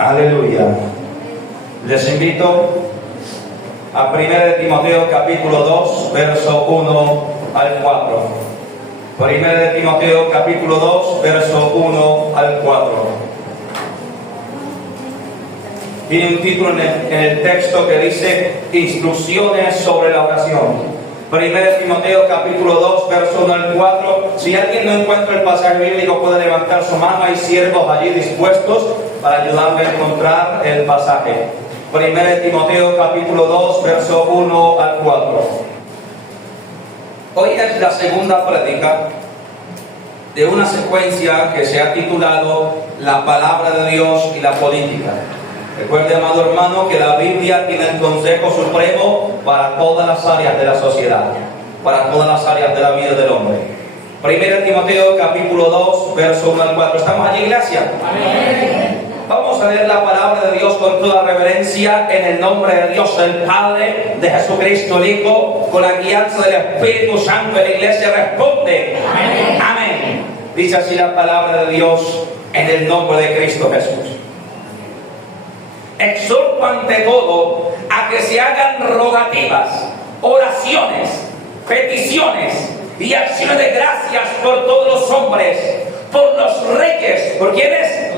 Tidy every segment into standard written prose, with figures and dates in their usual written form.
Aleluya. Les invito a 1 de Timoteo capítulo 2, verso 1 al 4. 1 de Timoteo capítulo 2, verso 1 al 4. Tiene un título en el texto que dice Instrucciones sobre la oración. 1 de Timoteo capítulo 2, verso 1 al 4. Si alguien no encuentra el pasaje bíblico, puede levantar su mano. Hay siervos allí dispuestos para ayudarme a encontrar el pasaje. 1 de Timoteo capítulo 2, verso 1 al 4. Hoy es la segunda prédica de una secuencia que se ha titulado La palabra de Dios y la política. Recuerde, amado hermano, que la Biblia tiene el consejo supremo para todas las áreas de la sociedad, para todas las áreas de la vida del hombre. 1 de Timoteo capítulo 2, verso 1 al 4. ¿Estamos allí, iglesia? Amén. Vamos a leer la palabra de Dios con toda reverencia en el nombre de Dios el Padre, de Jesucristo el Hijo, con la guianza del Espíritu Santo. Y la iglesia responde amén. Amén. Dice así la palabra de Dios en el nombre de Cristo Jesús. Exhorto ante todo a que se hagan rogativas, oraciones, peticiones y acciones de gracias por todos los hombres, por los reyes. ¿Por quiénes?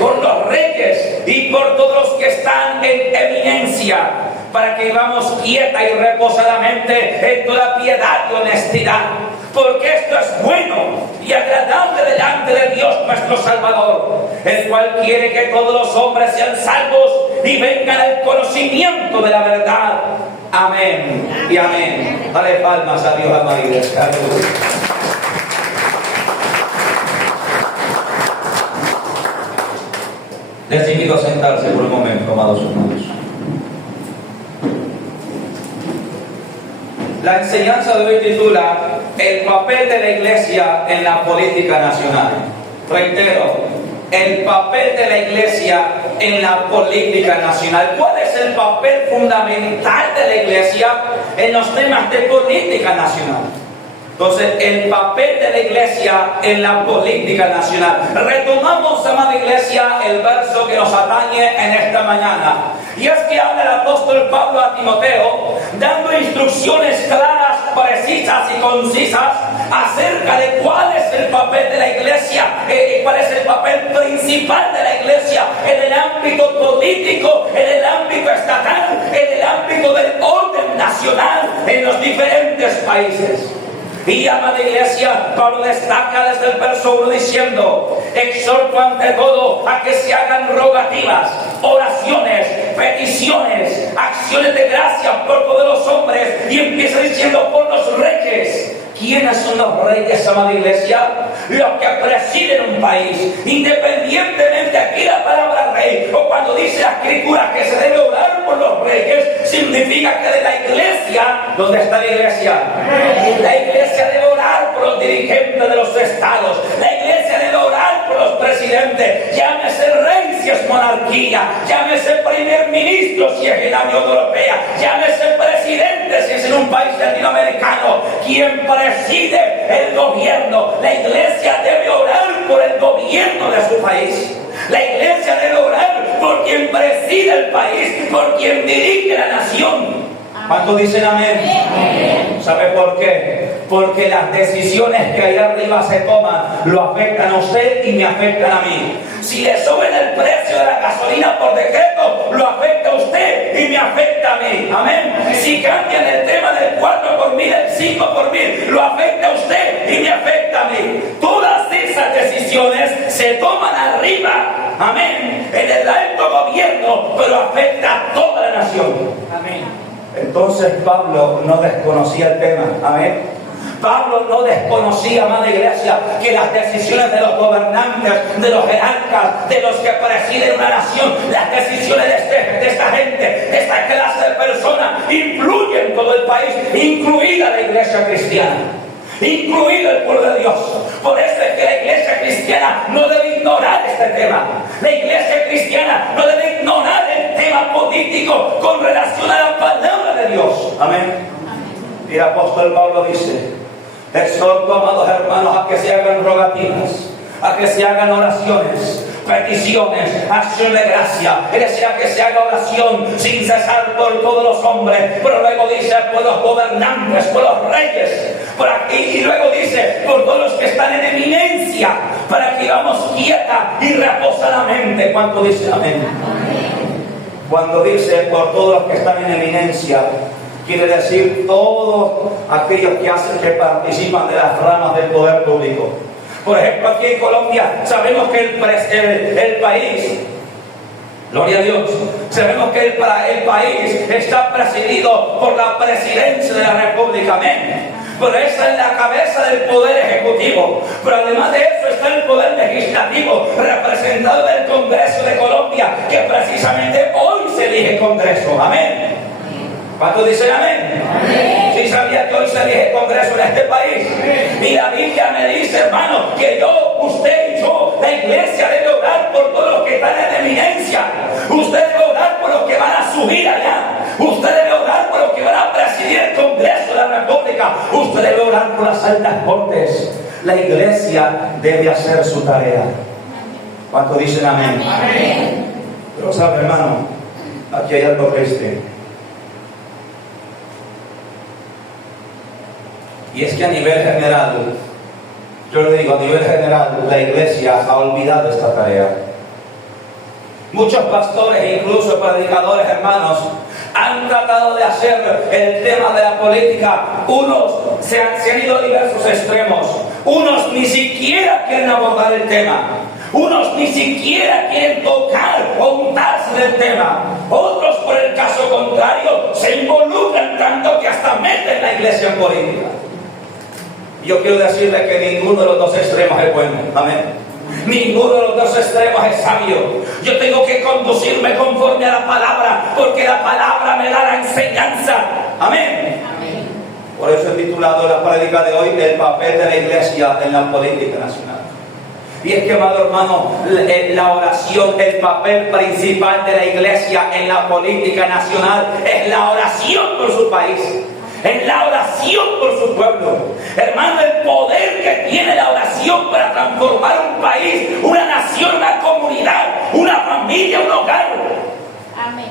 Por los reyes y por todos los que están en eminencia, para que vivamos quieta y reposadamente en toda piedad y honestidad, porque esto es bueno y agradable delante de Dios nuestro Salvador, el cual quiere que todos los hombres sean salvos y vengan al conocimiento de la verdad. Amén y amén. Dale palmas a Dios, amado iglesia. Aleluya. Les invito a sentarse por un momento, amados hermanos. La enseñanza de hoy titula El papel de la iglesia en la política nacional. Reitero, el papel de la iglesia en la política nacional. ¿Cuál es el papel fundamental de la iglesia en los temas de política nacional? Entonces, el papel de la iglesia en la política nacional. Retomamos, amada iglesia, el verso que nos atañe en esta mañana. Y es que habla el apóstol Pablo a Timoteo, dando instrucciones claras, precisas y concisas acerca de cuál es el papel de la iglesia, cuál es el papel principal de la iglesia en el ámbito político, en el ámbito estatal, en el ámbito del orden nacional en los diferentes países. Y, amada iglesia, Pablo destaca desde el verso 1 diciendo: exhorto ante todo a que se hagan rogativas, oraciones, peticiones, acciones de gracias por todos los hombres. Y empieza diciendo por los reyes. ¿Quiénes son los reyes, amada iglesia? Los que presiden un país. Independientemente aquí la palabra rey, o cuando dice la escritura que se debe orar por los reyes, significa que de la iglesia, ¿dónde está la iglesia? La iglesia debe orar por los dirigentes de los estados. La iglesia debe orar por los presidentes. Llámese rey si es monarquía, llámese primer ministro si es en la Unión Europea, llámese presidente si es en un país latinoamericano. Quien preside el gobierno, la iglesia debe orar por el gobierno de su país. La iglesia debe orar por quien preside el país, por quien dirige la nación. ¿Cuántos dicen amén? Amén. ¿Sabe por qué? Porque las decisiones que allá arriba se toman lo afectan a usted y me afectan a mí. Si le suben el precio de la gasolina por decreto, lo afecta a usted y me afecta a mí. Amén. Si cambian el tema del 4 por 1000, el 5 por 1000, lo afecta a usted y me afecta a mí. Todas esas decisiones se toman arriba, amén, en el alto gobierno, pero afecta a toda la nación. Amén. Entonces Pablo no desconocía el tema. Amén. Pablo no desconocía, amada iglesia, que las decisiones de los gobernantes, de los jerarcas, de los que presiden una nación, las decisiones de esta gente, de esta clase de personas, influyen en todo el país, incluida la iglesia cristiana, incluido el pueblo de Dios. Por eso es que la iglesia cristiana no debe ignorar este tema. La iglesia cristiana no debe ignorar el tema político con relación a la palabra de Dios. Amén. Y el apóstol Pablo dice: exhorto, amados hermanos, a que se hagan rogativas, a que se hagan oraciones, peticiones, acción de gracia. Él desea que se haga oración sin cesar por todos los hombres, pero luego dice por los gobernantes, por los reyes, por aquí, y luego dice por todos los que están en eminencia, para que vivamos quieta y reposadamente. ¿Cuánto dice amén? Cuando dice por todos los que están en eminencia, quiere decir todos aquellos que participan de las ramas del poder público. Por ejemplo, aquí en Colombia sabemos que el país, gloria a Dios, sabemos que el país está presidido por la presidencia de la República, amén. Pero esa es la cabeza del poder ejecutivo. Pero además de eso está el poder legislativo, representado del Congreso de Colombia, que precisamente hoy se elige Congreso, amén. ¿Cuántos dicen amén? Amén. ¿Sí sabía que hoy se elige Congreso en este país? Y la Biblia me dice, hermano, que yo, usted y yo, la iglesia debe orar por todos los que están en eminencia. Usted debe orar por los que van a subir allá. Usted debe orar por los que van a presidir el Congreso de la República. Usted debe orar por las altas cortes. La iglesia debe hacer su tarea. ¿Cuántos dicen amén? Amén. Pero sabe, hermano, aquí hay algo triste. Y es que a nivel general, yo le digo, a nivel general, la iglesia ha olvidado esta tarea. Muchos pastores, incluso predicadores, hermanos, han tratado de hacer el tema de la política. Unos se han ido a diversos extremos. Unos ni siquiera quieren abordar el tema. Unos ni siquiera quieren tocar o untarse del tema. Otros, por el caso contrario, se involucran tanto que hasta meten la iglesia en política. Yo quiero decirle que ninguno de los dos extremos es bueno. Amén. Ninguno de los dos extremos es sabio. Yo tengo que conducirme conforme a la palabra, porque la palabra me da la enseñanza. Amén. Amén. Por eso he titulado la prédica de hoy el papel de la iglesia en la política nacional. Y es que, amado hermano, la oración, el papel principal de la iglesia en la política nacional es la oración por su país. En la oración por su pueblo. Hermano, el poder que tiene la oración para transformar un país, una nación, una comunidad, una familia, un hogar. Amén.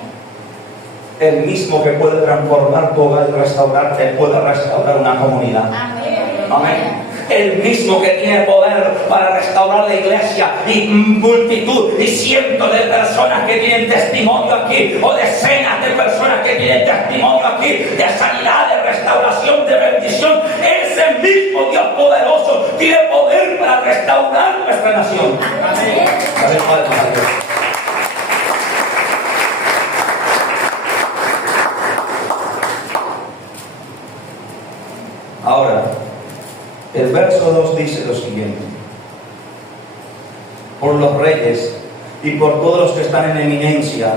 El mismo que puede transformar tu hogar y restaurarte, puede restaurar una comunidad. Amén. Amén. El mismo que tiene poder para restaurar la iglesia y multitud y cientos de personas que tienen testimonio aquí, o decenas de personas que tienen testimonio aquí de sanidad, de restauración, de bendición. Ese mismo Dios poderoso tiene poder para restaurar nuestra nación. Amén. Ahora, el verso 2 dice lo siguiente: por los reyes y por todos los que están en eminencia,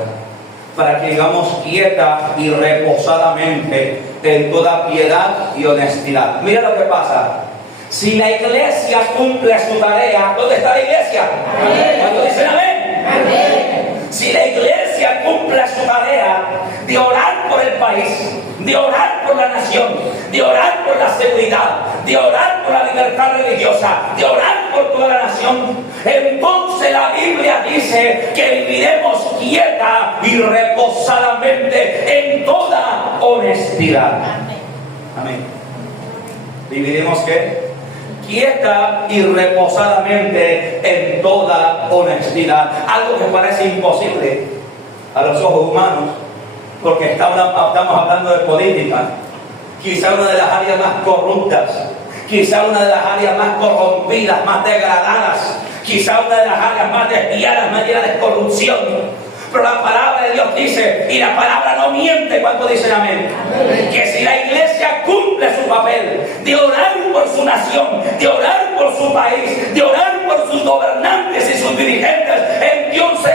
para que vivamos quieta y reposadamente en toda piedad y honestidad. Mira lo que pasa. Si la iglesia cumple su tarea, ¿dónde está la iglesia? Amén. ¿Cuándo dicen amén? Amén. Si la iglesia cumple su tarea de orar por el país, de orar por la nación, de orar por la seguridad, de orar por la libertad religiosa, de orar por toda la nación, entonces la Biblia dice que viviremos quieta y reposadamente en toda honestidad. Amén. Amén. ¿Viviremos qué? Quieta y reposadamente en toda honestidad. Algo que parece imposible a los ojos humanos, porque estamos hablando de política. Quizá una de las áreas más corruptas, quizá una de las áreas más corrompidas, más degradadas, quizá una de las áreas más desviadas, más llenas de corrupción. Pero la palabra de Dios dice, y la palabra no miente. ¿Cuánto dicen amén? Amén. Que si la iglesia cumple su papel de orar por su nación, de orar por su país, de orar por sus gobernantes y sus dirigentes, entonces,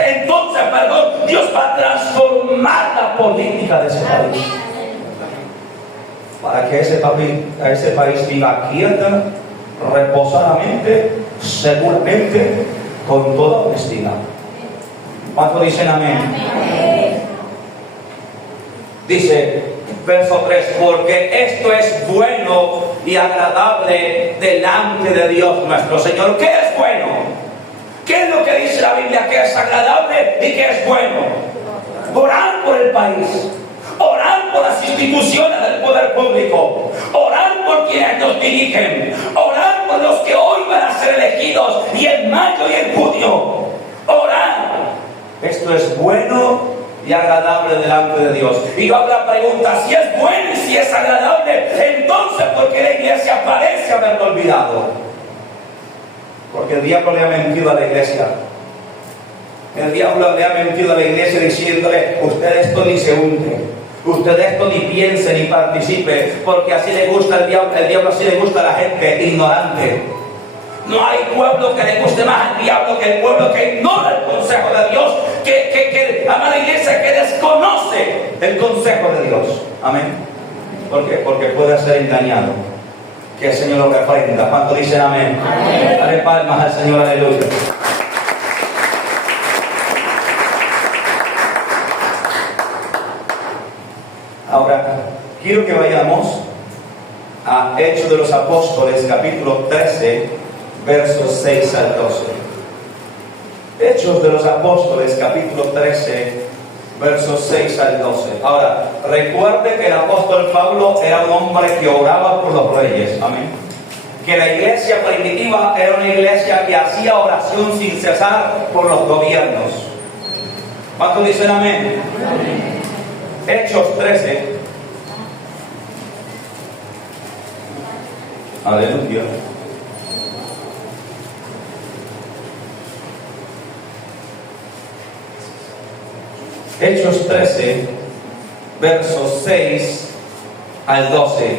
Dios va a transformar la política de ese país. Para que ese país viva quieta, reposadamente, seguramente, con toda honestidad. ¿Cuánto dicen amén? Amén? Dice, verso 3, porque esto es bueno y agradable delante de Dios nuestro Señor. ¿Qué es bueno? ¿Qué es lo que dice la Biblia? Que es agradable y que es bueno. Orar por el país, orar por las instituciones del poder público, orar por quienes nos dirigen, orar por los que hoy van a ser elegidos y en mayo y en junio. Orar. Esto es bueno y agradable delante de Dios. Y yo hago la pregunta: si es bueno y si es agradable, entonces ¿por qué la iglesia parece haberlo olvidado? Porque el diablo le ha mentido a la iglesia. El diablo le ha mentido a la iglesia diciéndole: usted esto ni se unte, usted esto ni piense ni participe, porque así le gusta el diablo así le gusta a la gente ignorante. No hay pueblo que le guste más al diablo que el pueblo que ignora el consejo de Dios, que amada iglesia, que desconoce el consejo de Dios. Amén. ¿Por qué? Porque puede ser engañado. Que el Señor lo reprenda. ¿Cuánto dicen amén? Amén. Dale palmas al Señor, aleluya. Ahora, quiero que vayamos a Hechos de los Apóstoles, capítulo 13, versos 6 al 12. Hechos de los Apóstoles, capítulo 13, versos 6 al 12. Ahora, recuerde que el apóstol Pablo era un hombre que oraba por los reyes. Amén. Que la iglesia primitiva era una iglesia que hacía oración sin cesar por los gobiernos. ¿Cuántos dicen amén? Amén. Hechos 13. Aleluya. Hechos 13, versos 6 al 12.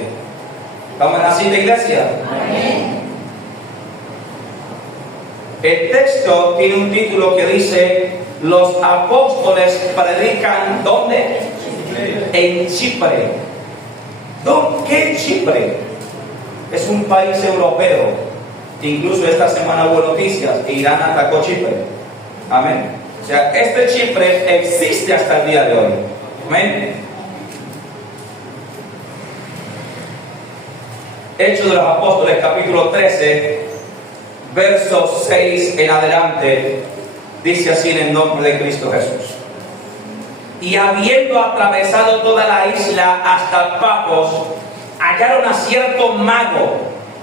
¿Estamos en la cita, iglesia? Amén. El texto tiene un título que dice: los apóstoles predican, ¿dónde? En Chipre. ¿Qué Chipre? Es un país europeo. Incluso esta semana hubo noticias: Irán atacó Chipre. Amén. O sea, este Chipre existe hasta el día de hoy. Amén. Hechos de los Apóstoles, capítulo 13, versos 6 en adelante, dice así en el nombre de Cristo Jesús: y habiendo atravesado toda la isla hasta Pafos, hallaron a cierto mago.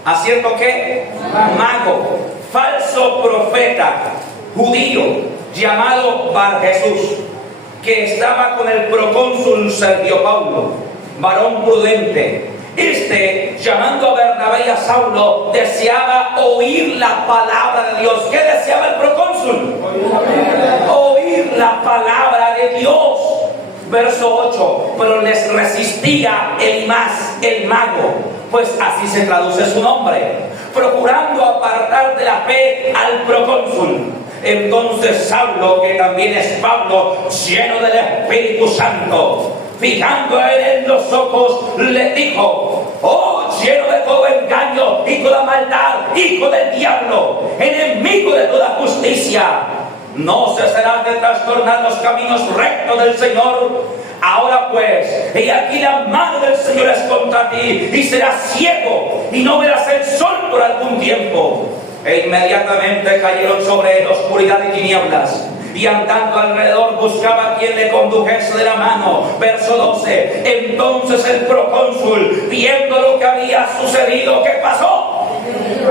¿A cierto qué? Mago, falso profeta, judío, llamado Bar Jesús, que estaba con el procónsul Sergio Paulo, varón prudente. Llamando a Bernabé y a Saulo, deseaba oír la palabra de Dios. ¿Qué deseaba el procónsul? Oír la palabra de Dios. Verso 8: pero les resistía el mago, pues así se traduce su nombre, procurando apartar de la fe al procónsul. Entonces Saulo, que también es Pablo, lleno del Espíritu Santo, fijando a él en los ojos, le dijo: oh, lleno de todo engaño y toda maldad, hijo del diablo, enemigo de toda justicia, ¿no cesarás de trastornar los caminos rectos del Señor? Ahora pues, he aquí la mano del Señor es contra ti, y serás ciego, y no verás el sol por algún tiempo. E inmediatamente cayeron sobre él oscuridad y tinieblas, y andando alrededor buscaba a quien le condujese de la mano. Verso 12: entonces el procónsul, viendo lo que había sucedido, ¿qué pasó?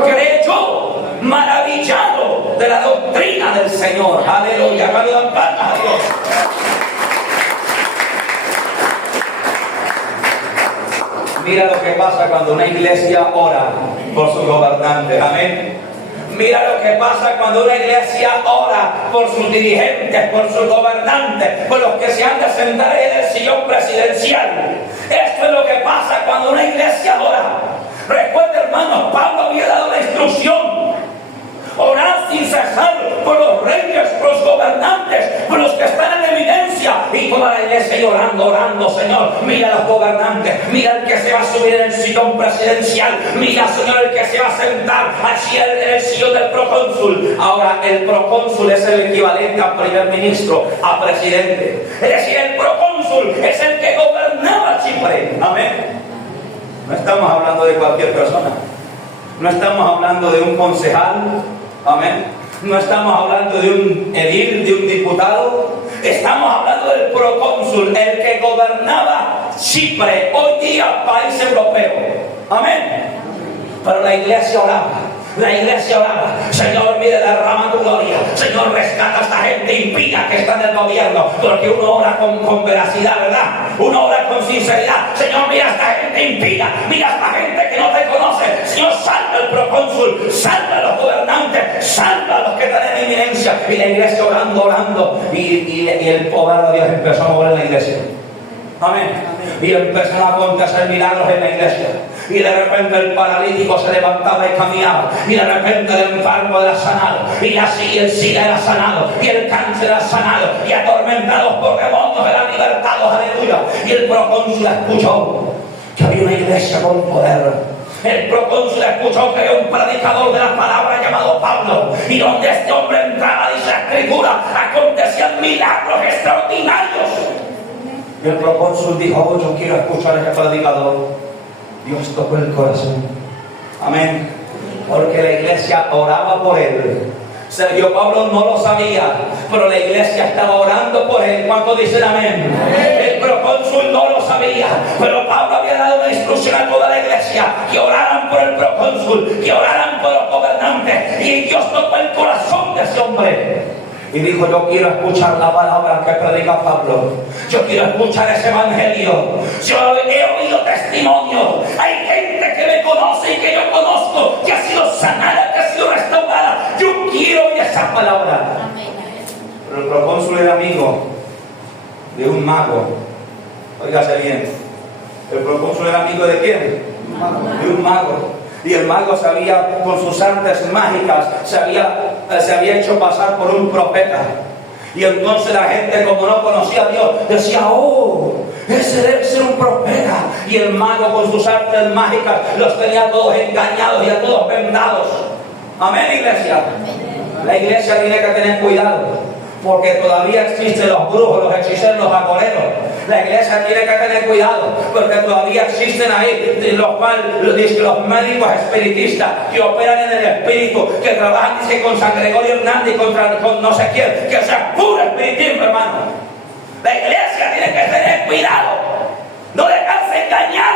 Creyó, maravillado de la doctrina del Señor. Aleluya, aleluya, palmas a Dios. Mira lo que pasa cuando una iglesia ora por sus gobernantes. Amén. Mira lo que pasa cuando una iglesia ora por sus dirigentes, por sus gobernantes, por los que se han de sentar en el sillón presidencial. Esto es lo que pasa cuando una iglesia ora. Recuerda, hermanos, Pablo había dado la instrucción: orar sin cesar por los reyes, por los gobernantes, por los que están en evidencia. Y toda la iglesia orando, Señor, mira a los gobernantes, mira el que se va a subir en el sillón presidencial, mira, Señor, el que se va a sentar allí en el sillón del procónsul. Ahora, el procónsul es el equivalente a primer ministro, a presidente. Es decir, el procónsul es el que gobernaba Chipre. Amén. No estamos hablando de cualquier persona. No estamos hablando de un concejal. Amén. No estamos hablando de un edil, de un diputado. Estamos hablando del procónsul, el que gobernaba Chipre, hoy día país europeo. Amén. Pero la iglesia oraba. La iglesia oraba: Señor, mire, derrama tu gloria. Señor, rescata a esta gente impía que está en el gobierno. Porque uno ora con veracidad, ¿verdad? Uno ora con sinceridad. Señor, mira a esta gente impía. Mira a esta gente que no te conoce. Señor, salva al procónsul. Salva a los gobernantes. Salva a los que están en inminencia. Y la iglesia orando, orando. Y el poder de Dios empezó a mover en la iglesia. Amén. Y empezaron a acontecer milagros en la iglesia. Y de repente el paralítico se levantaba y caminaba. Y de repente el enfermo era sanado. Y así el SIDA era sanado. Y el cáncer era sanado. Y atormentados por demonios eran libertados. Aleluya. Y el procónsul escuchó que había una iglesia con poder. El procónsul escuchó que había un predicador de la palabra llamado Pablo. Y donde este hombre entraba, dice la escritura, acontecían milagros extraordinarios. Y el procónsul dijo: oh, yo quiero escuchar a ese predicador. Dios tocó el corazón. Amén. Porque la iglesia oraba por él. Sergio Pablo no lo sabía, pero la iglesia estaba orando por él. ¿Cuántos dicen amén? El procónsul no lo sabía, pero Pablo había dado una instrucción a toda la iglesia: que oraran por el procónsul, que oraran por los gobernantes. Y Dios tocó el corazón de ese hombre. Y dijo: yo quiero escuchar la palabra que predica Pablo. Yo quiero escuchar ese evangelio. Yo he oído testimonio. Hay gente que me conoce y que yo conozco, que ha sido sanada, que ha sido restaurada. Yo quiero oír esa palabra. Pero el procónsul era amigo de un mago. Óigase bien. El procónsul era amigo de quién? De un mago. Y el mago sabía, con sus artes mágicas, se había hecho pasar por un profeta. Y entonces la gente, como no conocía a Dios, decía: oh, ese debe ser un profeta. Y el mago, con sus artes mágicas, los tenía todos engañados y a todos vendados. Amén, iglesia. La iglesia tiene que tener cuidado, porque todavía existen los brujos, los hechiceros, los agoreros. La iglesia tiene que tener cuidado, porque todavía existen ahí los médicos espiritistas que operan en el espíritu, que trabajan, dice, con San Gregorio Hernández y con no sé quién, que eso es puro espiritismo, hermano. La iglesia tiene que tener cuidado, no dejarse engañar.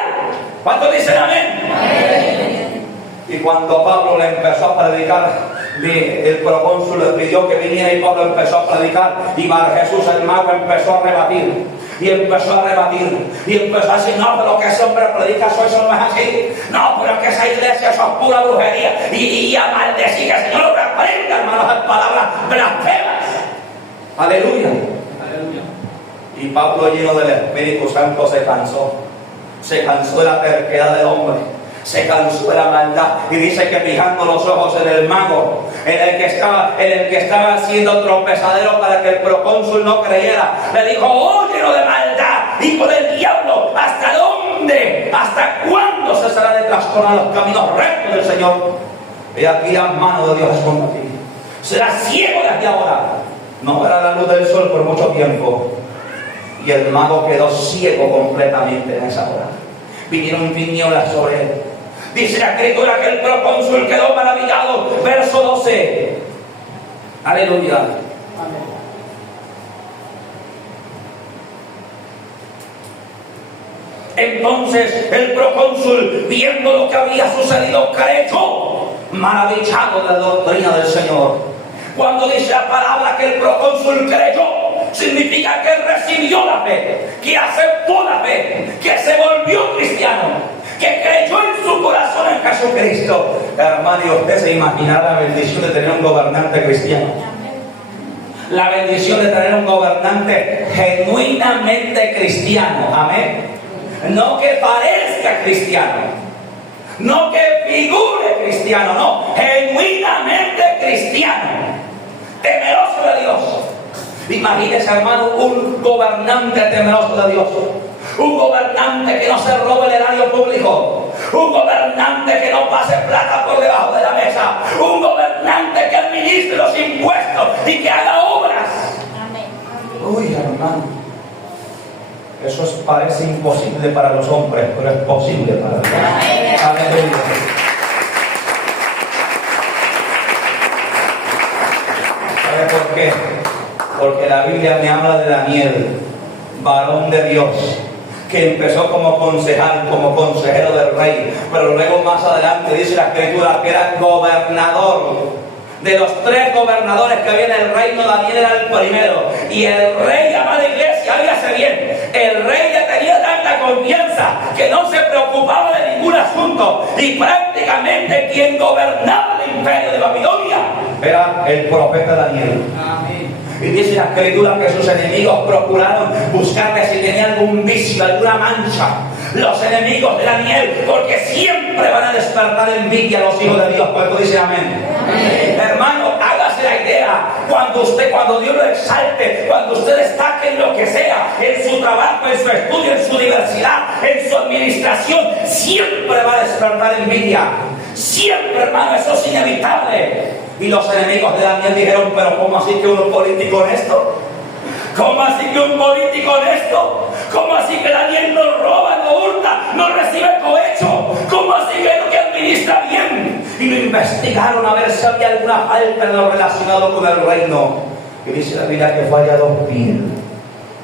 ¿Cuántos dicen amén? Amén. Y cuando Pablo le empezó a predicar, el procónsul le pidió que viniera y Pablo empezó a predicar. Y Bar Jesús el mago empezó a rebatir. Y empezó a decir: no, pero que ese hombre predica, eso no es así. No, pero que esa iglesia, eso es pura brujería. Y a maldecir, que el Señor lo reprenda, hermanos, las palabras blasfemas. Aleluya. Y Pablo, lleno del Espíritu Santo, se cansó de la terquedad del hombre. Se cansó de la maldad. Y dice que fijando los ojos en el mago, en el que estaba haciendo tropezadero para que el procónsul no creyera, le dijo: oh, lleno de maldad, hijo del diablo, ¿hasta dónde? ¿Hasta cuándo cesará de trastornar los caminos rectos del Señor? He aquí la mano de Dios es contra ti. Será ciego desde ahora. No verá la luz del sol por mucho tiempo. Y el mago quedó ciego completamente en esa hora. Vinieron tinieblas sobre él. Dice la escritura que el procónsul quedó maravillado. Verso 12. Aleluya. Amén. Entonces el procónsul, viendo lo que había sucedido, creyó, maravillado de la doctrina del Señor. Cuando dice la palabra que el procónsul creyó, significa que recibió la fe, que aceptó la fe, que se volvió cristiano, que creyó en su corazón en Jesucristo. Hermano, ¿y usted se imaginará la bendición de tener un gobernante cristiano? La bendición de tener un gobernante genuinamente cristiano. Amén. No que parezca cristiano, no que figure cristiano, no, genuinamente cristiano, temeroso de Dios. Imagínese, hermano, un gobernante temeroso de Dios, un gobernante que no se robe el erario público, un gobernante que no pase plata por debajo de la mesa, un gobernante que administre los impuestos y que haga obras. Amén. Uy, hermano, eso parece imposible para los hombres, pero es posible para Dios. Aleluya. qué? Porque la Biblia me habla de Daniel, varón de Dios, que empezó como concejal, como consejero del rey, pero luego más adelante dice la Escritura que era gobernador. De los 3 gobernadores que había en el reino, Daniel era el primero. Y el rey, amada iglesia, hágase bien, el rey le tenía tanta confianza que no se preocupaba de ningún asunto. Y prácticamente quien gobernaba el imperio de Babilonia era el profeta Daniel. Amén. Y dice la Escritura que sus enemigos procuraron buscarle si tenía algún vicio, alguna mancha. Los enemigos de Daniel, porque siempre van a despertar envidia a los hijos de Dios. Cuando dice amén. Amén. Hermano, hágase la idea. Cuando Dios lo exalte, cuando usted destaque en lo que sea, en su trabajo, en su estudio, en su diversidad, en su administración, siempre va a despertar envidia. Siempre, hermano, eso es inevitable. Y los enemigos de Daniel dijeron, pero ¿cómo así que un político honesto? ¿Cómo así que un político honesto? ¿Cómo así que Daniel no roba, no hurta, no recibe cohecho? ¿Cómo así que administra bien? Y lo investigaron a ver si había alguna falta en lo relacionado con el reino. Y dice la Biblia que fue hallado fiel.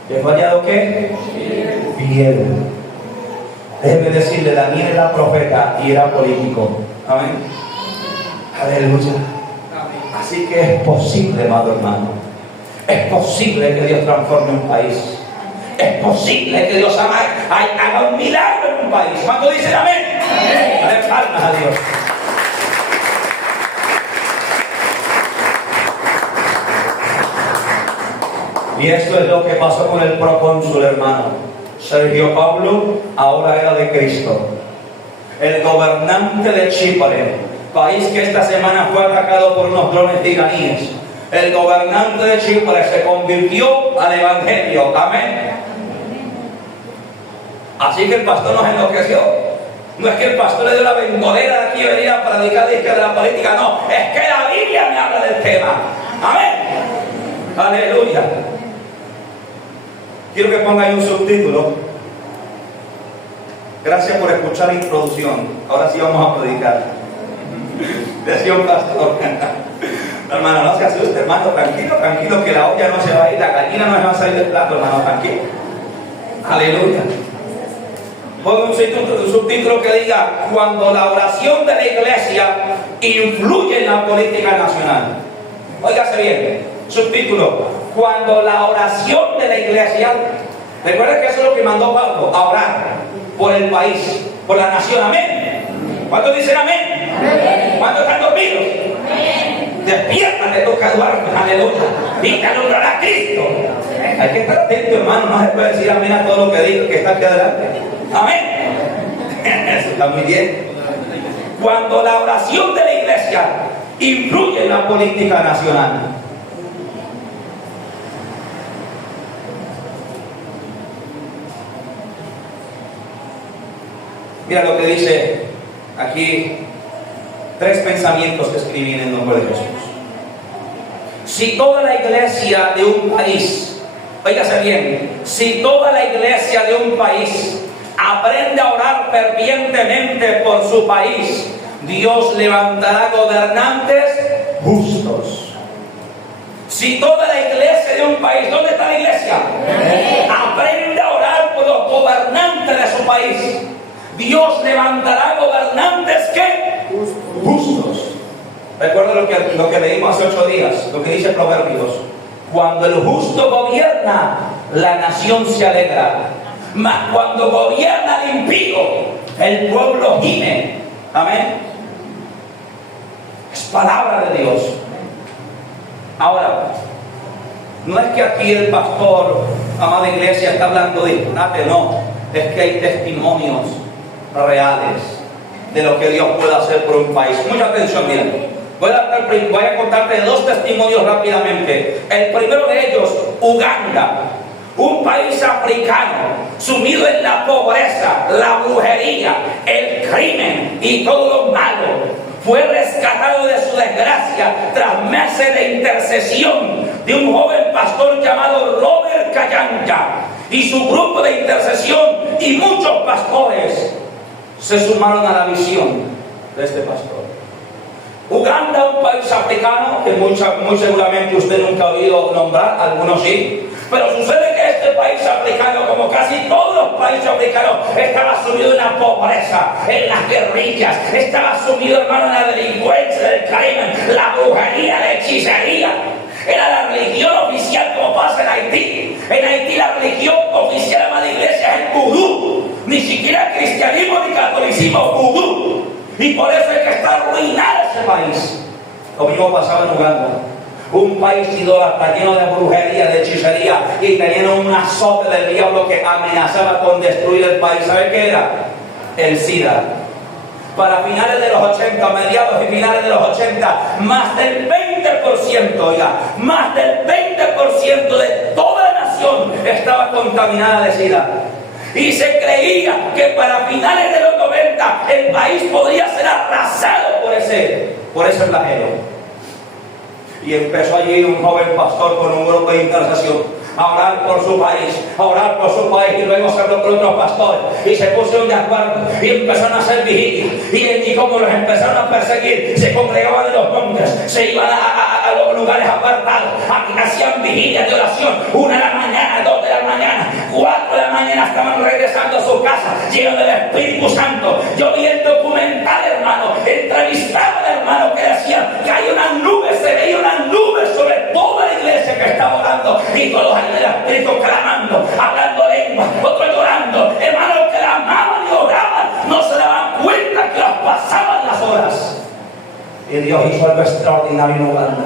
¿Que fue hallado qué? Fiel. Déjeme decirle, Daniel era profeta y era político. Amén. Aleluya. Así que es posible, amado hermano. Es posible que Dios transforme un país. Es posible que Dios haga un milagro en un país. ¿Cuánto dicen amén? Amén. Dale palmas a Dios. Y esto es lo que pasó con el procónsul, hermano. Sergio Pablo ahora era de Cristo. El gobernante de Chipre, país que esta semana fue atacado por unos drones iraníes. El gobernante de Chipre se convirtió al evangelio. Amén. Así que el pastor nos enloqueció. No es que el pastor le dio la vendolera de aquí venir a predicar de la política, no. Es que la Biblia me habla del tema. Amén. Aleluya. Quiero que ponga ahí un subtítulo. Gracias por escuchar la introducción. Ahora sí vamos a predicar. Decía un pastor. Hermano, no se asuste, hermano, tranquilo, que la olla no se va a ir, la gallina no se va a salir del plato, hermano, tranquilo. Aleluya. Pongo un subtítulo que diga: cuando la oración de la iglesia influye en la política nacional. Óigase bien, subtítulo: cuando la oración de la iglesia, recuerden que eso es lo que mandó Pablo, a orar por el país, por la nación. Amén. ¿Cuántos dicen amén? Amén. ¿Cuántos están dormidos? Amén. Despiértate, toca duerme, aleluya. Y alumbrar a Cristo. Hay que estar atento, hermano. No se puede decir amén a todo lo que digo que está aquí adelante. Amén. Eso está muy bien. Cuando la oración de la iglesia influye en la política nacional. Mira lo que dice aquí, 3 pensamientos que escribí en el nombre de Jesús. Si toda la iglesia de un país, óigase bien, si toda la iglesia de un país aprende a orar fervientemente por su país, Dios levantará gobernantes justos. Si toda la iglesia de un país, ¿dónde está la iglesia? Aprende a orar por los gobernantes de su país, Dios levantará gobernantes ¿qué? Justos. Recuerda lo que leímos hace 8 días, lo que dice Proverbios: cuando el justo gobierna, la nación se alegra, mas cuando gobierna el impío, el pueblo gime. Amén. Es palabra de Dios. Ahora, no es que aquí el pastor, amada iglesia, está hablando de disparate, no. Es que hay testimonios reales de lo que Dios puede hacer por un país. Mucha atención, miren. Voy a contarte 2 testimonios rápidamente. El primero de ellos, Uganda, un país africano sumido en la pobreza, la brujería, el crimen y todo lo malo. Fue rescatado de su desgracia tras meses de intercesión de un joven pastor llamado Robert Kayanja y su grupo de intercesión, y muchos pastores se sumaron a la visión de este pastor. Uganda, un país africano que muy seguramente usted nunca ha oído nombrar, algunos sí. Pero sucede que este país africano, como casi todos los países africanos, estaba sumido en la pobreza, en las guerrillas, estaba sumido, hermano, en la delincuencia del crimen, la brujería, la hechicería. Era la religión oficial, como pasa en Haití. En Haití la religión oficial de la iglesia es el vudú. Ni siquiera cristianismo ni catolicismo, vudú. Y por eso es que está arruinado ese país. Lo mismo pasaba en Uganda. Un país idólatra, lleno de brujería, de hechicería, y tenían un azote del diablo que amenazaba con destruir el país. ¿Sabe qué era? El SIDA. Para finales de los 80, mediados y finales de los 80, más del 20%, oiga, más del 20% de toda la nación estaba contaminada de SIDA. Y se creía que para finales de los 90 el país podría ser arrasado por ese flagelo. Y empezó allí un joven pastor con un grupo de intercesión a orar por su país, y luego se habló con otros pastores y se pusieron de acuerdo y empezaron a hacer vigilia, y como los empezaron a perseguir, se congregaban en los montes, se iban a los lugares apartados, hacían vigilia de oración, 1 de la mañana, 2 de la mañana, 4 de la mañana, estaban regresando a su casa llenos del Espíritu Santo. Yo vi el documental, hermano, entrevistaba al hermano que decía que hay una nube, se veía una nube sobre toda la iglesia que estaba orando, y todos ahí del Espíritu clamando, hablando lenguas, otros llorando, hermanos clamaban y oraban, no se daban cuenta que las pasaban las horas. Y Dios hizo algo extraordinario en Uganda.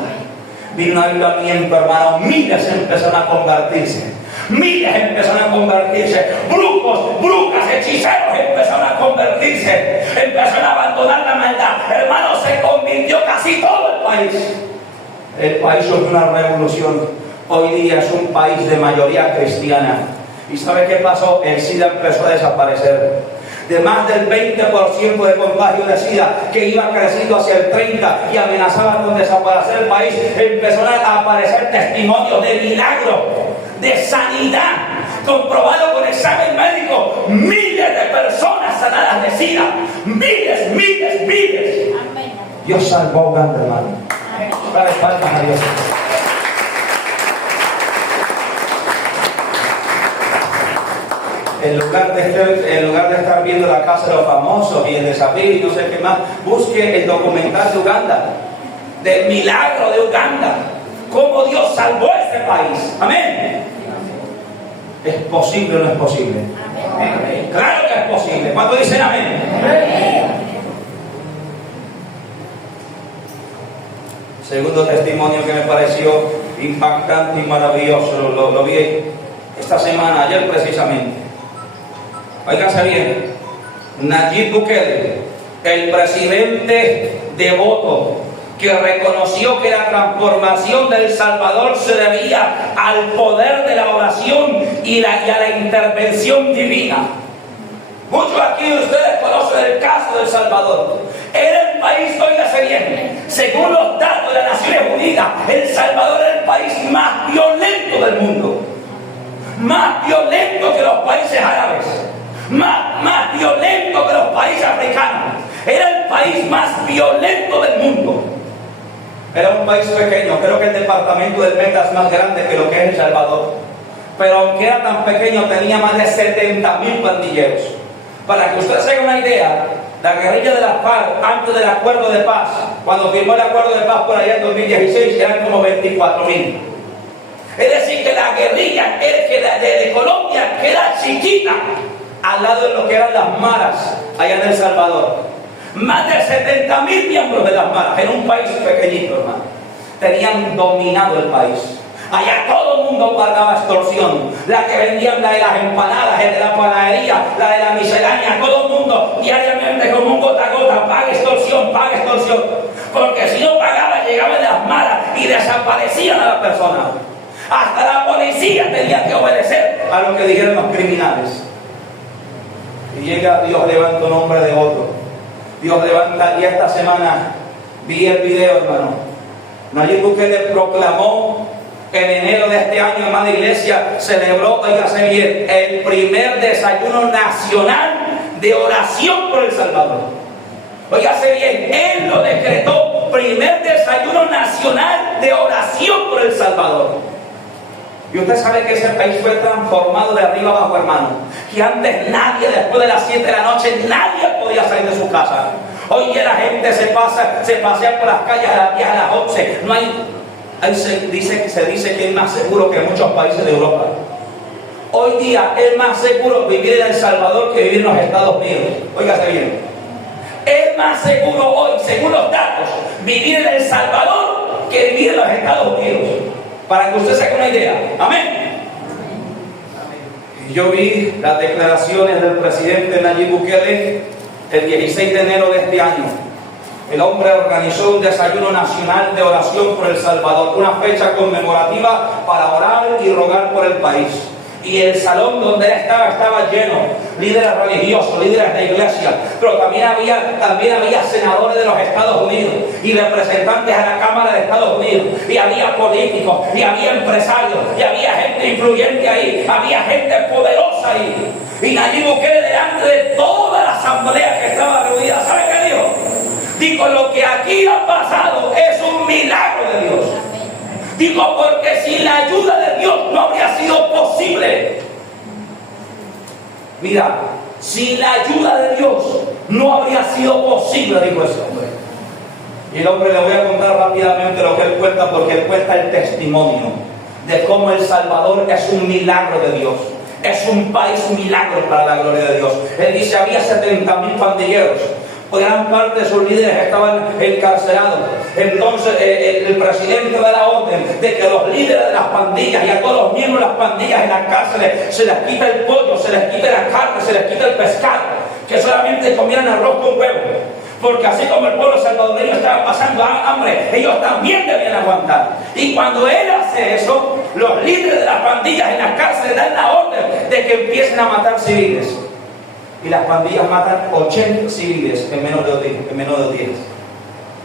Vino un avivamiento, hermano, miles empezaron a convertirse. Miles empezaron a convertirse, brujos, brujas, hechiceros empezaron a convertirse, empezaron a abandonar la maldad. Hermano, se convirtió casi todo el país. El país sufrió una revolución. Hoy día es un país de mayoría cristiana. ¿Y sabe qué pasó? El SIDA empezó a desaparecer. De más del 20% de contagio de SIDA, que iba creciendo hacia el 30% y amenazaba con desaparecer el país, empezaron a aparecer testimonios de milagro, de sanidad, comprobado con examen médico. Miles de personas sanadas de SIDA. Miles. Amén. Dios salvó a Uganda, hermano. Dale palmas a Dios. En lugar de estar viendo la casa de los famosos y el desafío y no sé qué más, busque el documental de Uganda, del milagro de Uganda, cómo Dios salvó a este país. Amén. ¿Es posible o no es posible? Amén. Claro que es posible. ¿Cuántos dicen amén? Amén. Segundo testimonio que me pareció impactante y maravilloso, lo vi esta semana, ayer precisamente. Óiganse bien, Nayib Bukele, el presidente devoto que reconoció que la transformación de El Salvador se debía al poder de la oración y a la intervención divina. Muchos aquí de ustedes conocen el caso de El Salvador. Era el país, óigase bien, según los datos de las Naciones Unidas, El Salvador era el país más violento del mundo. Más violento que los países árabes. Más violento que los países africanos. Era el país más violento del mundo. Era un país pequeño, creo que el departamento del Meta es más grande que lo que es El Salvador. Pero aunque era tan pequeño, tenía más de 70,000 pandilleros. Para que ustedes se hagan una idea, la guerrilla de la FARC, antes del acuerdo de paz, cuando firmó el acuerdo de paz por allá en 2016, eran como 24,000. Es decir, que la guerrilla de Colombia queda chiquita al lado de lo que eran las maras allá en El Salvador. Más de 70,000 miembros de las maras, en un país pequeñito, hermano. Tenían dominado el país. Allá todo el mundo pagaba extorsión. La que vendían, la de las empanadas, el de la panadería, la de la miscelánea, todo el mundo diariamente como un gota a gota, paga extorsión. Porque si no pagaba, llegaban las maras y desaparecían a la persona. Hasta la policía tenía que obedecer a lo que dijeron los criminales. Y llega Dios, levanta un hombre de otro. Dios levanta, y esta semana vi el video, hermano. Nayib Bukele proclamó en enero de este año, hermana iglesia, celebró, oígase bien, el primer desayuno nacional de oración por El Salvador. Oígase bien, él lo decretó primer desayuno nacional de oración por El Salvador. Y usted sabe que ese país fue transformado de arriba abajo, hermano. Que antes nadie, después de las 7 de la noche, nadie podía salir de su casa. Hoy día la gente se pasea por las calles a las 10, a las 11. No hay, se dice que es más seguro que en muchos países de Europa. Hoy día es más seguro vivir en El Salvador que vivir en los Estados Unidos. Óigase bien. Es más seguro hoy, según los datos, vivir en El Salvador que vivir en los Estados Unidos. Para que usted se haga una idea. Amén. Yo vi las declaraciones del presidente Nayib Bukele el 16 de enero de este año. El hombre organizó un desayuno nacional de oración por El Salvador, una fecha conmemorativa para orar y rogar por el país. Y el salón donde él estaba lleno, líderes religiosos, líderes de iglesia, pero también había senadores de los Estados Unidos y representantes a la Cámara de Estados Unidos, y había políticos, y había empresarios, y había gente influyente ahí, había gente poderosa ahí. Y Nayib Bukele, delante de toda la asamblea que estaba reunida, ¿sabe qué dijo? Dijo: lo que aquí ha pasado es un milagro de Dios. Digo, porque sin la ayuda de Dios no habría sido posible. Mira, sin la ayuda de Dios no habría sido posible, dijo ese hombre. Y el hombre, le voy a contar rápidamente lo que él cuenta, porque él cuenta el testimonio de cómo El Salvador es un milagro de Dios. Es un país milagro para la gloria de Dios. Él dice: había 70,000 pandilleros. Gran parte de sus líderes estaban encarcelados. Entonces el presidente da la orden de que los líderes de las pandillas y a todos los miembros de las pandillas en las cárceles se les quita el pollo, se les quita la carne, se les quita el pescado, que solamente comieran arroz con huevo. Porque así como el pueblo salvadoreño estaba pasando hambre, ellos también debían aguantar. Y cuando él hace eso, los líderes de las pandillas en las cárceles dan la orden de que empiecen a matar civiles. Y las pandillas matan 80 civiles en menos de 2 días.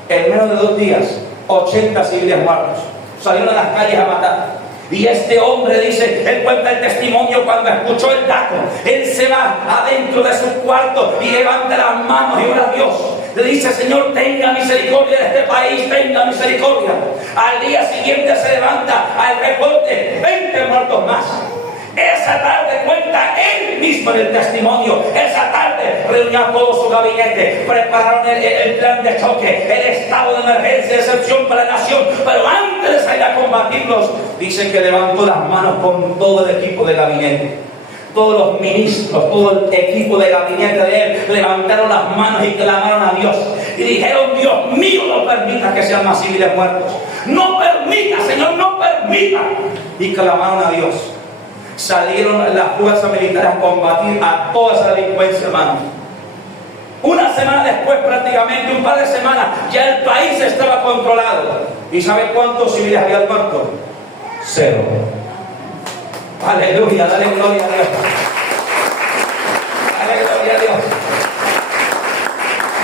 En menos de 2 días, 80 civiles muertos. Salieron a las calles a matar. Y este hombre dice, él cuenta el testimonio cuando escuchó el dato. Él se va adentro de su cuarto y levanta las manos y ora a Dios. Le dice: Señor, tenga misericordia de este país, tenga misericordia. Al día siguiente se levanta al reporte, 20 muertos más. Esa tarde cuenta él mismo en el testimonio. Esa tarde reunió a todo su gabinete, prepararon el plan de choque, el estado de emergencia, de excepción para la nación. Pero antes de salir a combatirlos, dicen que levantó las manos con todo el equipo de gabinete. Todos los ministros, todo el equipo de gabinete de él levantaron las manos y clamaron a Dios. Y dijeron: Dios mío, no permita que sean más civiles muertos. No permita, Señor, no permita. Y clamaron a Dios. Salieron las fuerzas militares a combatir a toda esa delincuencia, hermano. Una semana después, prácticamente un par de semanas, ya el país estaba controlado. ¿Y sabe cuántos civiles habían muerto? 0. Aleluya, dale gloria a Dios. Dale gloria a Dios.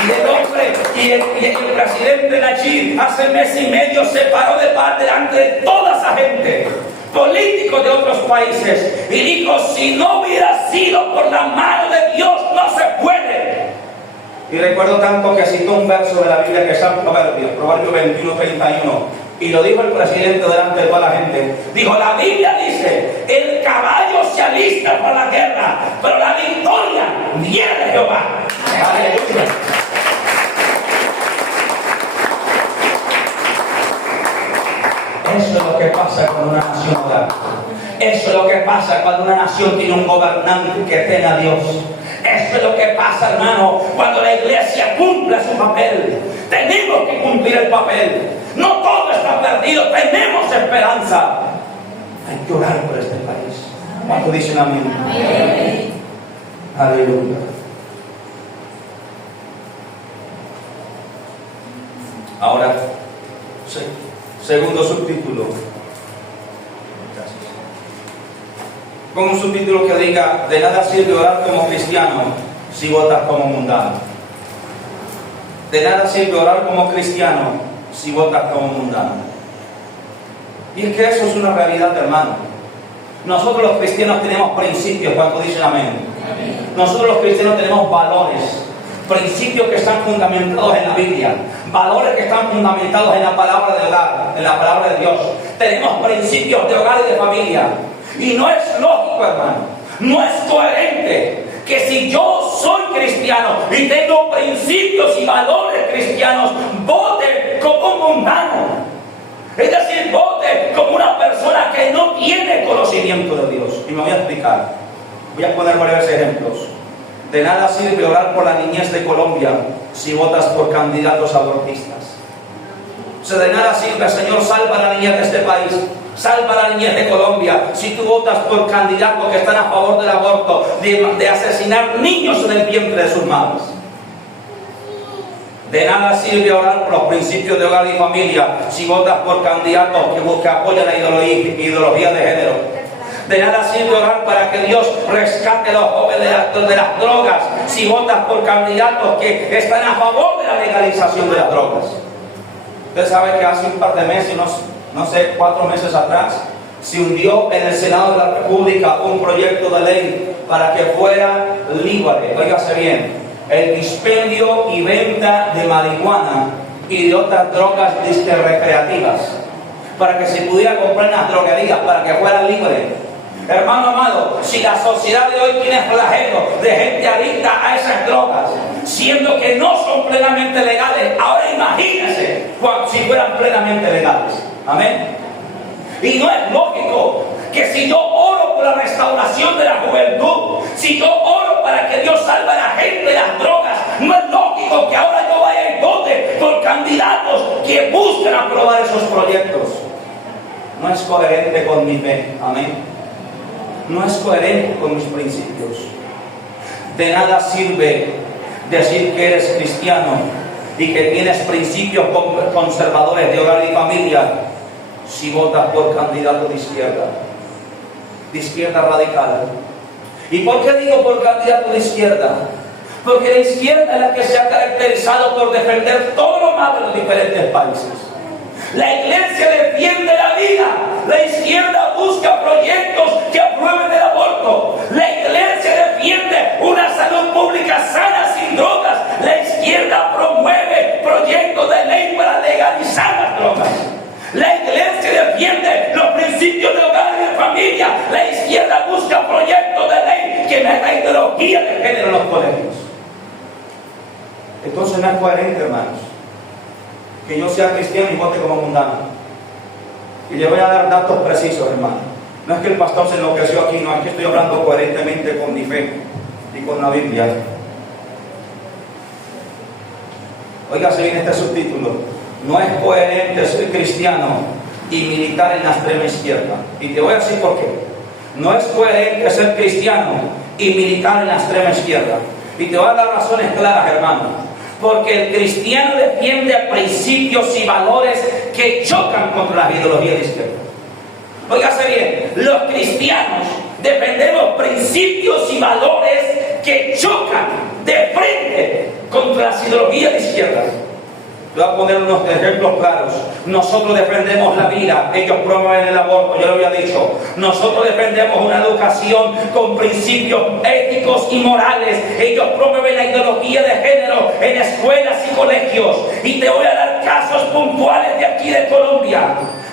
Y el hombre, y el presidente Nayib, hace mes y medio se paró delante de toda esa gente, políticos de otros países, y dijo: si no hubiera sido por la mano de Dios, no se puede. Y recuerdo tanto que citó un verso de la Biblia que es San Proverbio 21:31, y lo dijo el presidente delante de toda la gente. Dijo: la Biblia dice, el caballo se alista para la guerra, pero la victoria viene de Jehová. Aleluya. Eso es lo que pasa cuando una nación ora. Eso es lo que pasa cuando una nación tiene un gobernante que teme a Dios. Eso es lo que pasa, hermano, cuando la iglesia cumple su papel. Tenemos que cumplir el papel. No todo está perdido, tenemos esperanza. Hay que orar por este país. ¿Cuánto dicen amén? Amén. Aleluya. Ahora, sí. Segundo subtítulo. Con un subtítulo que diga: de nada sirve orar como cristiano si votas como mundano. De nada sirve orar como cristiano si votas como mundano. Y es que eso es una realidad, hermano. Nosotros los cristianos tenemos principios, cuando dicen amén. Nosotros los cristianos tenemos valores. principios que están fundamentados en la Biblia, valores que están fundamentados en la palabra de hogar, en la palabra de Dios. Tenemos principios de hogar y de familia. Y no es lógico, hermano, no es coherente que si yo soy cristiano y tengo principios y valores cristianos, vote como un mundano. Es decir, vote como una persona que no tiene conocimiento de Dios. Y me voy a explicar. Voy a poner varios ejemplos. De nada sirve orar por la niñez de Colombia si votas por candidatos abortistas. O sea, de nada sirve, Señor, salva la niñez de este país, salva la niñez de Colombia, si tú votas por candidatos que están a favor del aborto, de asesinar niños en el vientre de sus madres. De nada sirve orar por los principios de hogar y familia si votas por candidatos que apoyan la ideología de género. De nada sirve orar para que Dios rescate a los jóvenes de las drogas si votas por candidatos que están a favor de la legalización de las drogas. Usted sabe que hace un par de meses, no sé, 4 meses atrás, se hundió en el Senado de la República un proyecto de ley para que fuera libre, óigase bien, el dispendio y venta de marihuana y de otras drogas recreativas, para que se pudiera comprar en las droguerías, para que fuera libre. Hermano amado, si la sociedad de hoy tiene flagelos de gente adicta a esas drogas, siendo que no son plenamente legales, ahora imagínense si fueran plenamente legales. Amén. Y no es lógico que si yo oro por la restauración de la juventud, si yo oro para que Dios salve a la gente de las drogas, no es lógico que ahora yo vaya y vote por candidatos que buscan aprobar esos proyectos. No es coherente con mi fe. Amén. No es coherente con mis principios. De nada sirve decir que eres cristiano y que tienes principios conservadores de hogar y familia si votas por candidato de izquierda radical. ¿Y por qué digo por candidato de izquierda? Porque la izquierda es la que se ha caracterizado por defender todo lo malo en los diferentes países. La iglesia defiende la vida. La izquierda busca proyectos que aprueben el aborto. La iglesia defiende una salud pública sana sin drogas. La izquierda promueve proyectos de ley para legalizar las drogas. La iglesia defiende los principios de hogar y de familia. La izquierda busca proyectos de ley que meta ideología de género en los colegios. Entonces no es coherente, hermanos, que yo sea cristiano y vote como mundano. Y le voy a dar datos precisos, hermano. No es que el pastor se enloqueció aquí, no, es que estoy hablando coherentemente con mi fe y con la Biblia. Óigase bien este subtítulo. No es coherente ser cristiano y militar en la extrema izquierda. Y te voy a decir por qué. No es coherente ser cristiano y militar en la extrema izquierda. Y te voy a dar razones claras, hermano. Porque el cristiano defiende principios y valores que chocan contra la ideología de izquierda. Óigase bien, los cristianos defendemos principios y valores que chocan de frente contra las ideologías de izquierda. Voy a poner unos ejemplos claros. Nosotros defendemos la vida, ellos promueven el aborto, yo lo había dicho. Nosotros defendemos una educación con principios éticos y morales, ellos promueven la ideología de género en escuelas y colegios. Y te voy a dar casos puntuales de aquí de Colombia.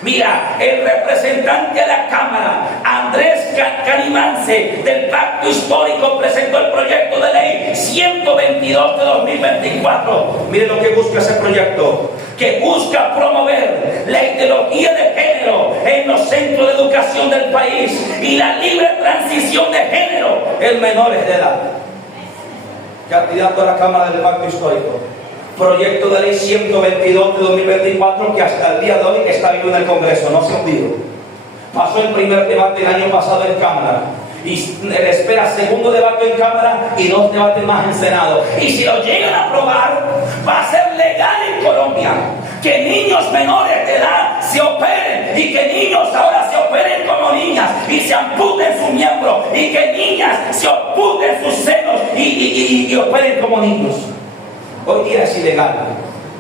Mira, el representante de la Cámara, Andrés Canimance, del Pacto Histórico, presentó el proyecto de ley 122 de 2024. Miren lo que busca ese proyecto, que busca promover la ideología de género en los centros de educación del país y la libre transición de género en menores de edad. Candidato a la Cámara del Pacto Histórico. Proyecto de ley 122 de 2024 que hasta el día de hoy está vivo en el Congreso, no se ha hundido. Pasó el primer debate el año pasado en Cámara y espera segundo debate en Cámara y 2 debates más en Senado. Y si lo llegan a aprobar, va a ser legal en Colombia que niños menores de edad se operen y que niños ahora se operen como niñas y se amputen sus miembros y que niñas se amputen sus senos y operen como niños. Hoy día es ilegal,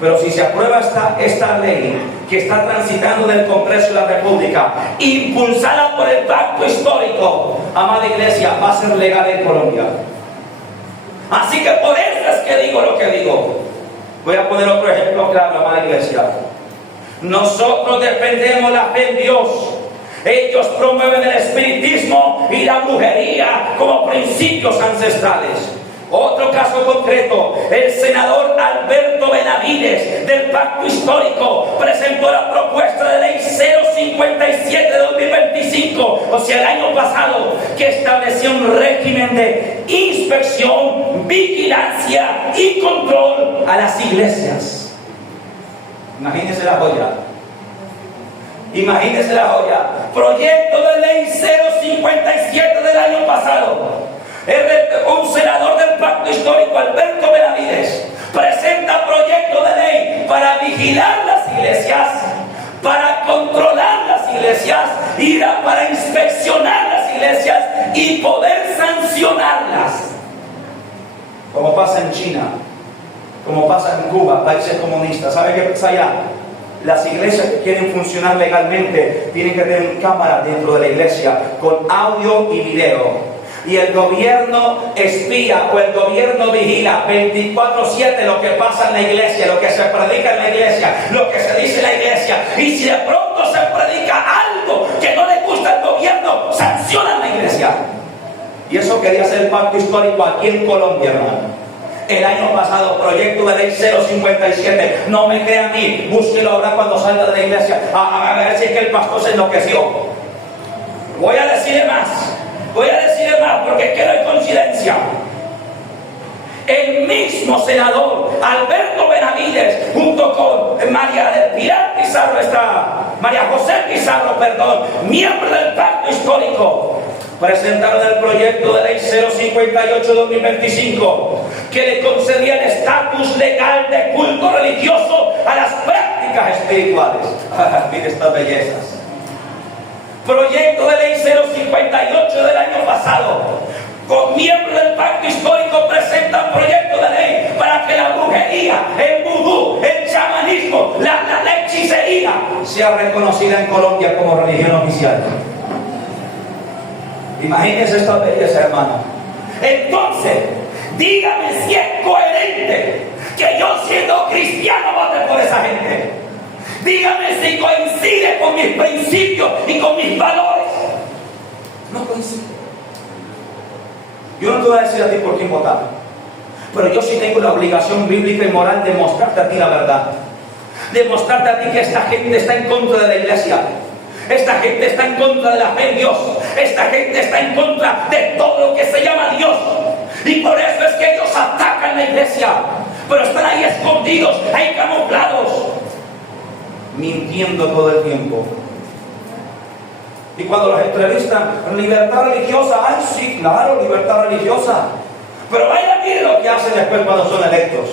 pero si se aprueba esta ley que está transitando en el Congreso de la República, impulsada por el Pacto Histórico, amada iglesia, va a ser legal en Colombia. Así que por eso es que digo lo que digo. Voy a poner otro ejemplo claro, amada iglesia. Nosotros defendemos la fe en Dios. Ellos promueven el espiritismo y la brujería como principios ancestrales. Otro caso concreto, el senador Alberto Benavides del Pacto Histórico presentó la propuesta de ley 057 de 2025, o sea, el año pasado, que establecía un régimen de inspección, vigilancia y control a las iglesias. Imagínense la joya. Imagínense la joya. Proyecto de ley 057 del año pasado. Un senador del Pacto Histórico, Alberto Benavides, presenta proyecto de ley para vigilar las iglesias, para controlar las iglesias, para inspeccionar las iglesias y poder sancionarlas. Como pasa en China, como pasa en Cuba, países comunistas. ¿Sabe qué pasa allá? Las iglesias que quieren funcionar legalmente tienen que tener cámaras dentro de la iglesia con audio y video. Y el gobierno espía o el gobierno vigila 24/7 lo que pasa en la iglesia, lo que se predica en la iglesia, lo que se dice en la iglesia. Y si de pronto se predica algo que no le gusta al gobierno, sancionan la iglesia. Y eso quería hacer el Pacto Histórico aquí en Colombia, hermano. El año pasado, proyecto de ley 057. No me crea a mí, búsquelo ahora cuando salga de la iglesia a ver si es que el pastor se enloqueció. Voy a decirle más porque es que no hay coincidencia. El mismo senador Alberto Benavides, junto con María José Pizarro, miembro del Pacto Histórico, presentaron el proyecto de ley 058-2025 que le concedía el estatus legal de culto religioso a las prácticas espirituales. Mire estas bellezas. Proyecto de ley 058 del año pasado, con miembros del Pacto Histórico presentan proyecto de ley para que la brujería, el vudú, el chamanismo, la hechicería sea reconocida en Colombia como religión oficial. Imagínense esta belleza, hermano. Entonces, dígame si es coherente que yo, siendo cristiano, vote por esa gente. Dígame si coincide con mis principios y con mis valores. No coincide. Yo no te voy a decir a ti por quién votar, pero yo sí tengo la obligación bíblica y moral de mostrarte a ti la verdad, de mostrarte a ti que esta gente está en contra de la iglesia, esta gente está en contra de la fe en Dios, esta gente está en contra de todo lo que se llama Dios, y por eso es que ellos atacan la iglesia, pero están ahí escondidos, ahí camuflados, mintiendo todo el tiempo. Y cuando los entrevistan, libertad religiosa, ay sí, claro, libertad religiosa, pero vaya, mire lo que hacen después cuando son electos,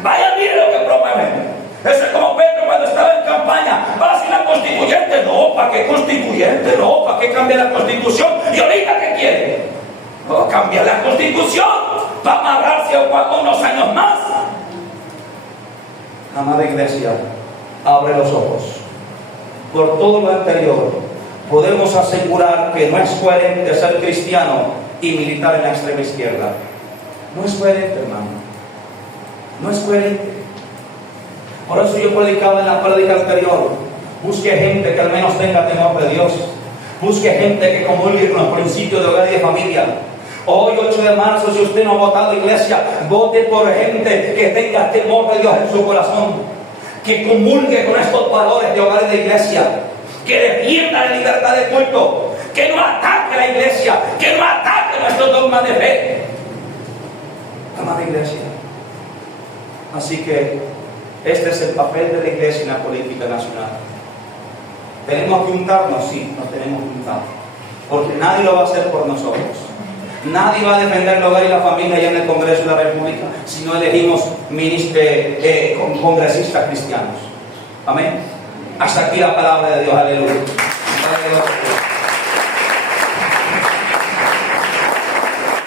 vaya, mire lo que promueven. Eso es como Pedro cuando estaba en campaña, va a ser la constituyente, no, ¿para qué constituyente? No, ¿para qué cambia la constitución? ¿Y ahorita qué quiere? No, cambiar la constitución para amarrarse a unos años más. Amada iglesia, abre los ojos. Por todo lo anterior, podemos asegurar que no es coherente ser cristiano y militar en la extrema izquierda. No es coherente, hermano. No es coherente. Por eso yo predicaba en la prédica anterior: busque gente que al menos tenga temor de Dios. Busque gente que comulgue con los principios de hogar y de familia. Hoy, 8 de marzo, si usted no ha votado iglesia, vote por gente que tenga temor de Dios en su corazón, que comulgue con estos valores de hogar y de iglesia, que defienda la libertad de culto, que no ataque la iglesia, que no ataque nuestros dogmas de fe. Amada iglesia, así que este es el papel de la iglesia en la política nacional. ¿Tenemos que juntarnos? Sí, nos tenemos que juntar, porque nadie lo va a hacer por nosotros. Nadie va a defender el hogar y la familia allá en el Congreso de la República si no elegimos congresistas cristianos. Amén. Hasta aquí la palabra de Dios. Aleluya. Aleluya.